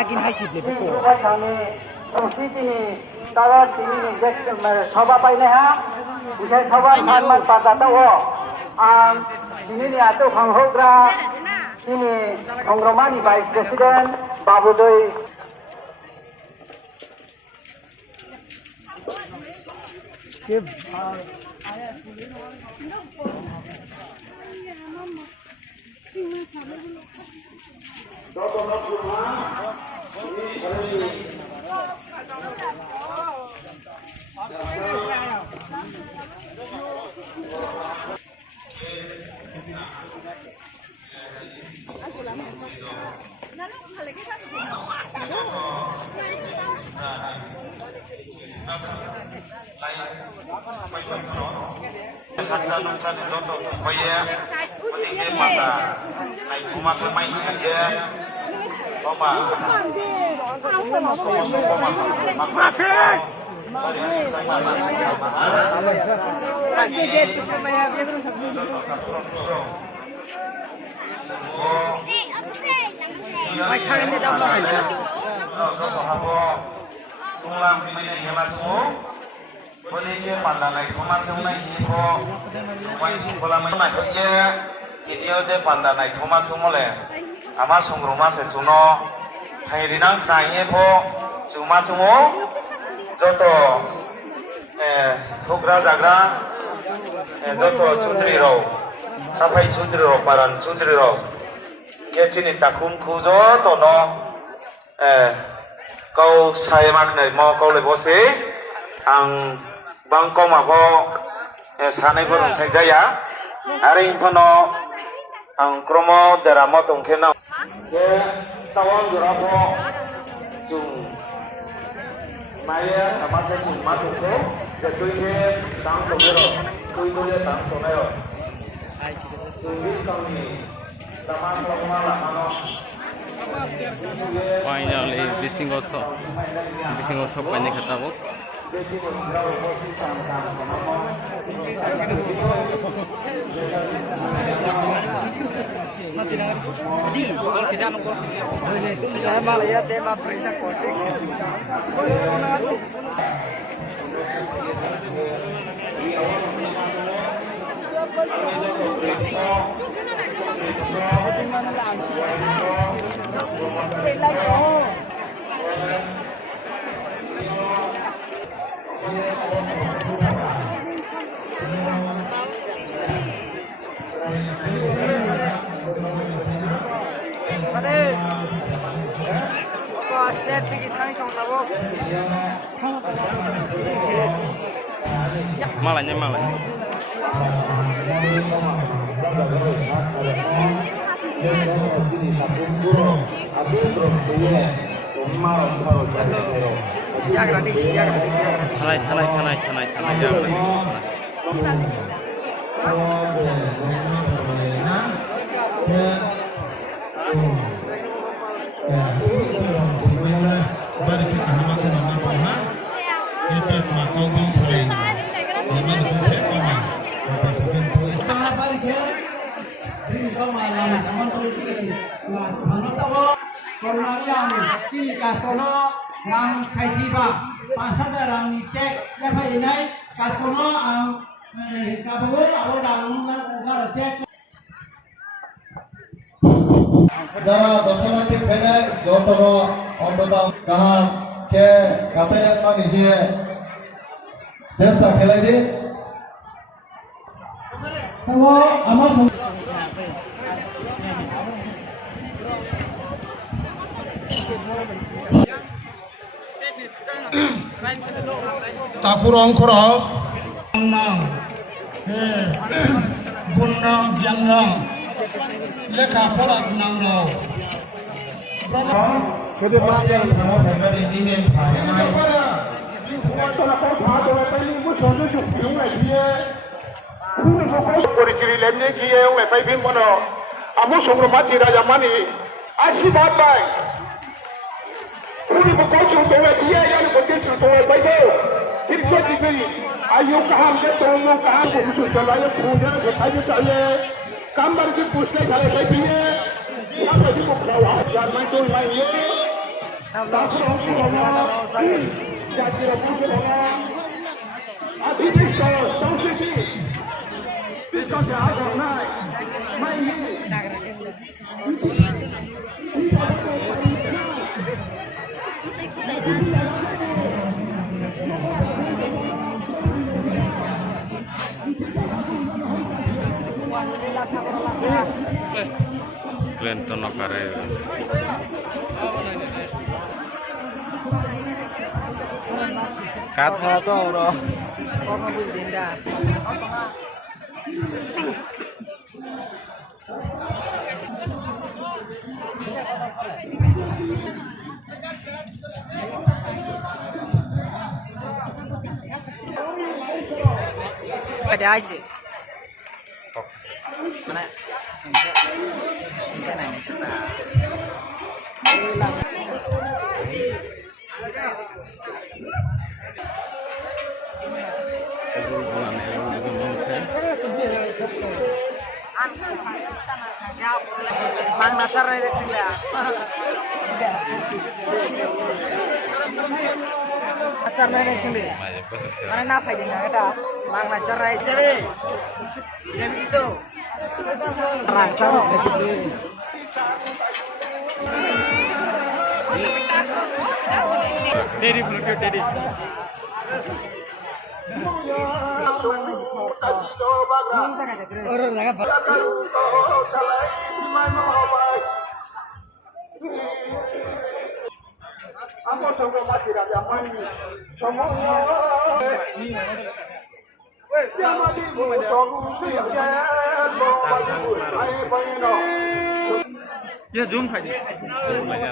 akin hai sip le ko তারা তিনি সভা পাই না হ্যাঁ বিশেষ সভা সানমান পাতাতো তিনি আছো সংহগ্রা তিনি সংগ্রামানি ভাইস প্রেসিডেন্ট বাবুদৈ Kanca nungsa di toto koye pentingnya mata naik rumah ke main saja mama Boleh pandangan rumah rumah ini kok, main sekolah main macamnya, ini aja pandangan rumah rumah le, ama sung rumah sejuno, hari dinang kaya kok, cuma cuma, joto, tukra jagra, joto cudri roh, sampai cudri roh, paran cudri roh, kecini takum kujo tono, kau saya makna mau kau lebih sih, ang bangko mabo sanai burung thajaya aring phono ang kromo deramo tongkhena ke tawang durabo jung maya samase jung matungko je tuike tang tongero tuike tang tongero tuike kami taman lomala mano finally bising paine khatabo saya malah ya tema perintah kotek step tinggi kami kamu tahu malahnya yang saya siapa pasal orang cek dapat ini kaskono kamu awal kalau cek যারা দর্শনার্থী ফেলে যত অন্তত কাহা কে কাতারের মানি দিয়ে চেষ্টা ফেলে দি আমার তাপুর অঙ্কর গুণ জ্ঞান লেখা পড়া গুণাঙ্গ খেতে পাচ্ছে সারা ফেব্রুয়ারি দিনে ভাঙায় পরিচিতি লেমনে গিয়ে ওলাই বিন বনো আমু সংগ্রামাতি রাজা মানি আশীর্বাদ পাই উনি বকো চুতো দিয়ে ইয়ানি বকে চুতো বাইতো खेती की आयु कहाँ के तोड़ना कहाँ को कुछ चला ये पूजा के खाई चाहिए काम बार की पूछने चले गए भी है क्या बच्ची को खड़ा यार मैं तो मैं ये ताकि हम को होना जाति रखने के होना अभी भी सौंसे की इसका क्या करना है मैं ये Klento no carrera. Kata to bro. Ada aja. Mana? Ini nanya cerita. Mang Nasar ini sila. Nasar ini sila. Mana nafai dengan kita? Mang Nasar ini sila. Yang itu. Rangsang. Dedi pelukir dedi. Orang sangat. Amo sangro mati raja mani. Semua. Ya zoom aja. Zoom aja.